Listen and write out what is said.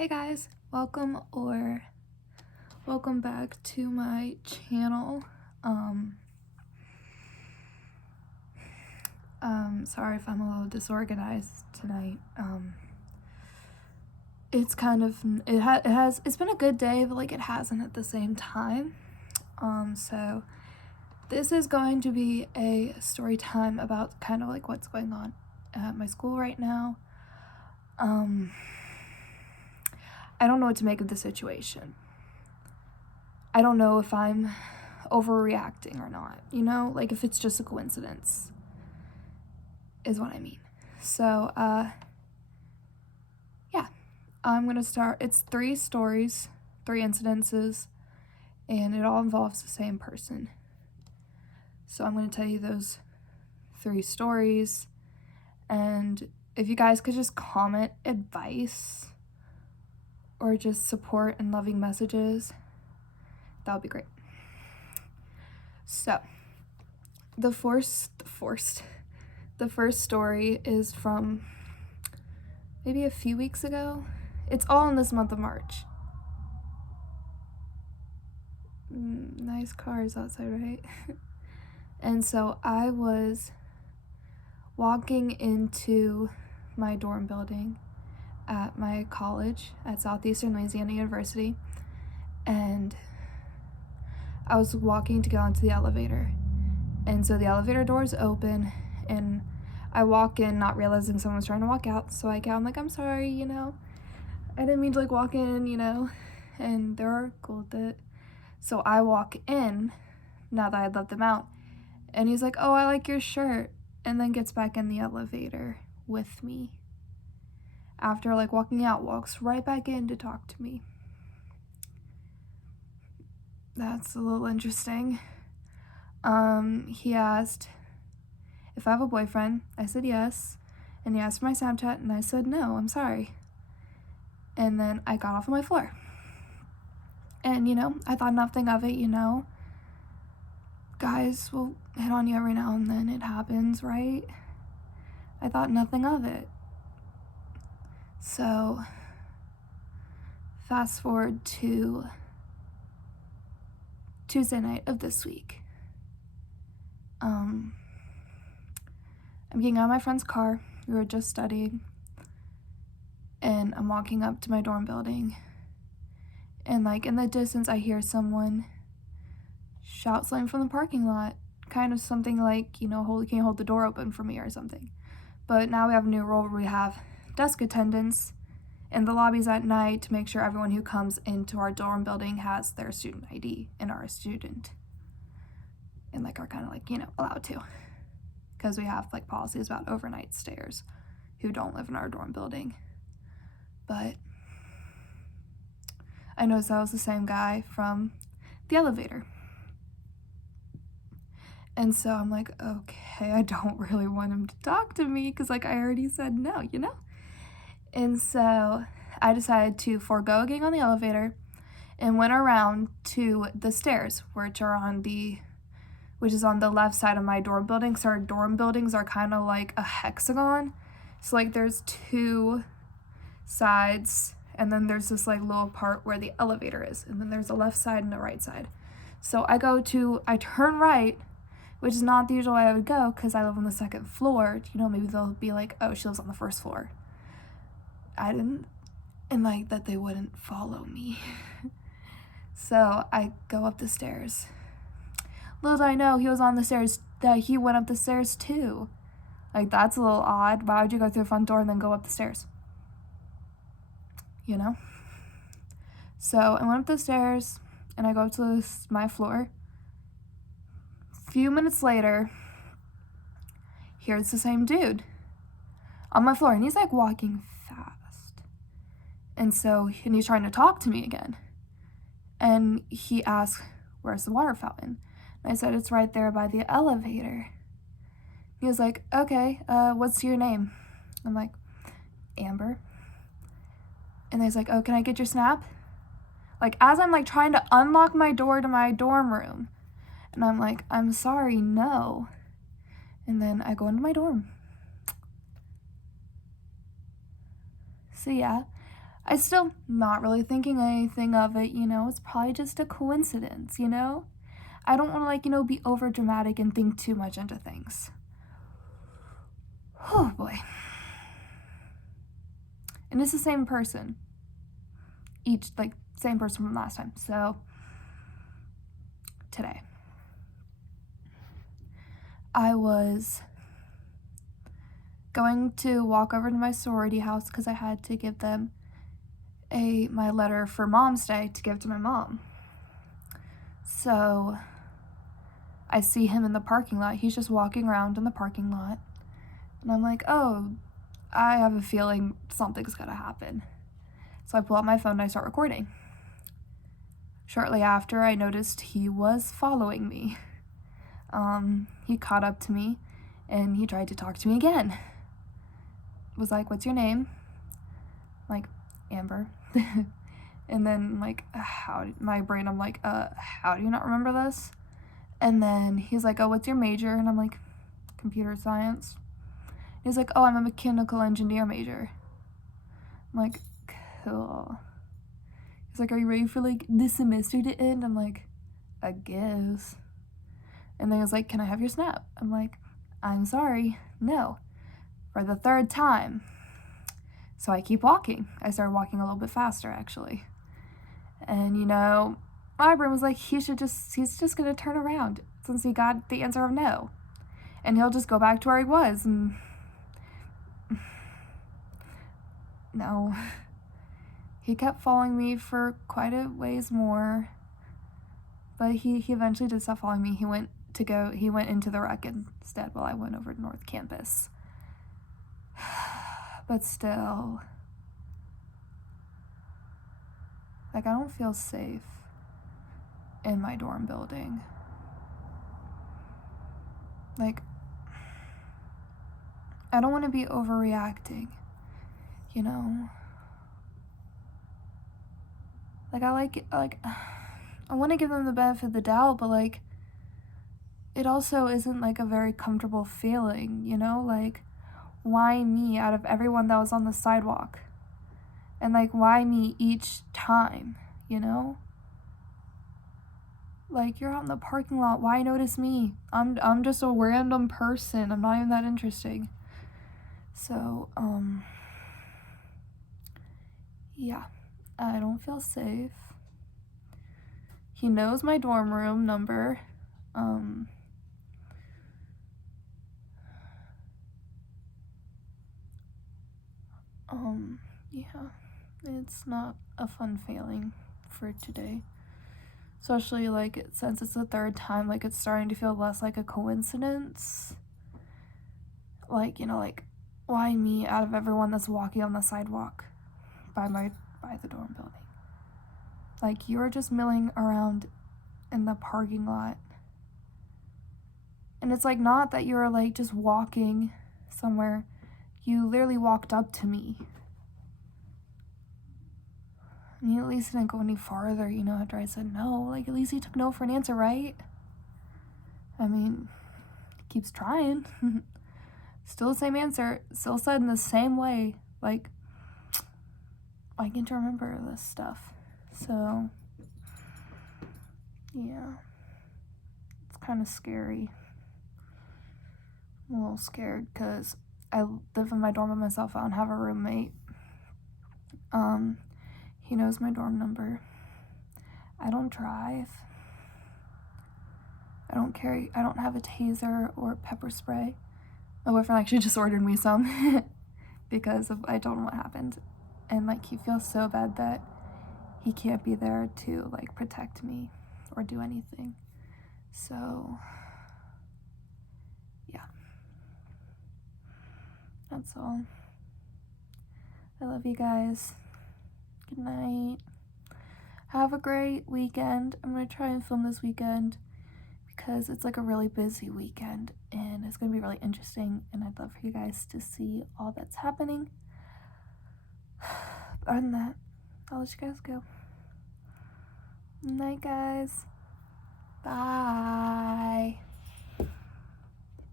Hey guys, welcome back to my channel. Sorry if I'm a little disorganized tonight. It's kind of it's been a good day, but like it hasn't at the same time. So this is going to be a story time about kind of like what's going on at my school right now. I don't know what to make of the situation. I don't know if I'm overreacting or not, like if it's just a coincidence is what I mean. So, yeah, I'm gonna start. It's 3 stories, 3 incidences, and it all involves the same person. So I'm gonna tell you those 3 stories, and if you guys could just comment advice or just support and loving messages, that would be great. So, the first story is from maybe a few weeks ago. It's all in this month of March. Nice cars outside, right? And so I was walking into my dorm building at my college at Southeastern Louisiana University, and I was walking to go onto the elevator. And so the elevator doors open, and I walk in not realizing someone's trying to walk out. So I go, I'm like, I'm sorry, I didn't mean to like walk in, and they're cool with it. So I walk in now that I'd let them out, and he's like, oh, I like your shirt, and then gets back in the elevator with me. After like walking out, walks right back in to talk to me. That's a little interesting. He asked if I have a boyfriend. I said yes. And he asked for my Snapchat, and I said no, I'm sorry. And then I got off on my floor. And, I thought nothing of it, Guys will hit on you every now and then. It happens, right? I thought nothing of it. So, fast forward to Tuesday night of this week. I'm getting out of my friend's car. We were just studying. And I'm walking up to my dorm building. And like in the distance, I hear someone shout something from the parking lot. Kind of something like, can you hold the door open for me or something. But now we have a new rule where we have desk attendants in the lobbies at night to make sure everyone who comes into our dorm building has their student ID and are a student. And like are kind of like, allowed to. Because we have like policies about overnight stayers who don't live in our dorm building. But I noticed that was the same guy from the elevator. And so I'm like, okay, I don't really want him to talk to me because like I already said no, And so I decided to forego getting on the elevator and went around to the stairs, which is on the left side of my dorm building. So our dorm buildings are kind of like a hexagon. So like there's 2 sides, and then there's this like little part where the elevator is, and then there's a left side and a right side. So I turn right, which is not the usual way I would go because I live on the 2nd floor. Maybe they'll be like, oh, she lives on the 1st floor. I didn't, and like that they wouldn't follow me. So I go up the stairs. Little did I know he was on the stairs, that he went up the stairs too. Like that's a little odd. Why would you go through the front door and then go up the stairs? So I went up the stairs and I go up to my floor. A few minutes later, here's the same dude on my floor, and he's like walking fast. And he's trying to talk to me again. And he asked, where's the water fountain? And I said, it's right there by the elevator. He was like, okay, what's your name? I'm like, Amber. And he's like, oh, can I get your Snap? Like, as I'm like trying to unlock my door to my dorm room. And I'm like, I'm sorry, no. And then I go into my dorm. So yeah, I still not really thinking anything of it, it's probably just a coincidence, I don't want to, be over dramatic and think too much into things. Oh boy. And it's the same person. Same person from last time. So, today, I was going to walk over to my sorority house because I had to give them my letter for Mom's Day to give to my mom. So, I see him in the parking lot. He's just walking around in the parking lot. And I'm like, oh, I have a feeling something's gonna happen. So I pull out my phone and I start recording. Shortly after, I noticed he was following me. He caught up to me and he tried to talk to me again. Was like, what's your name? I'm like, Amber. And then like, my brain, I'm like, how do you not remember this? And then he's like, oh, what's your major? And I'm like, computer science. He's like, oh, I'm a mechanical engineer major. I'm like, cool. He's like, are you ready for like this semester to end? I'm like, I guess. And then he's like, can I have your snap? I'm like, I'm sorry, no. For the third time. So I keep walking. I started walking a little bit faster actually. And my brain was like, he's just gonna turn around since he got the answer of no. And he'll just go back to where he was and no. He kept following me for quite a ways more. But he eventually did stop following me. He went into the rec instead while I went over to North Campus. But still, like, I don't feel safe in my dorm building. Like, I don't want to be overreacting, Like, I want to give them the benefit of the doubt, but, like, it also isn't, like, a very comfortable feeling, Like, why me out of everyone that was on the sidewalk? And, like, why me each time, Like, you're out in the parking lot. Why notice me? I'm just a random person. I'm not even that interesting. So, yeah. I don't feel safe. He knows my dorm room number. Yeah. It's not a fun feeling for today. Especially, like, since it's the third time, like, it's starting to feel less like a coincidence. Like, like, why me out of everyone that's walking on the sidewalk by the dorm building? Like, you were just milling around in the parking lot. And it's, like, not that you were, like, just walking somewhere. You literally walked up to me. And you at least didn't go any farther, after I said no. Like, at least he took no for an answer, right? I mean, he keeps trying. Still the same answer. Still said in the same way. Like, I get to remember this stuff. So, yeah. It's kind of scary. I'm a little scared because I live in my dorm by myself. I don't have a roommate. He knows my dorm number. I don't drive. I don't have a taser or pepper spray. My boyfriend actually just ordered me some because I don't know what happened. And, like, he feels so bad that he can't be there to, like, protect me or do anything. So, yeah. That's all. I love you guys. Good night. Have a great weekend. I'm going to try and film this weekend because it's, like, a really busy weekend and it's going to be really interesting and I'd love for you guys to see all that's happening. But other than that, I'll let you guys go. Night, guys. Bye.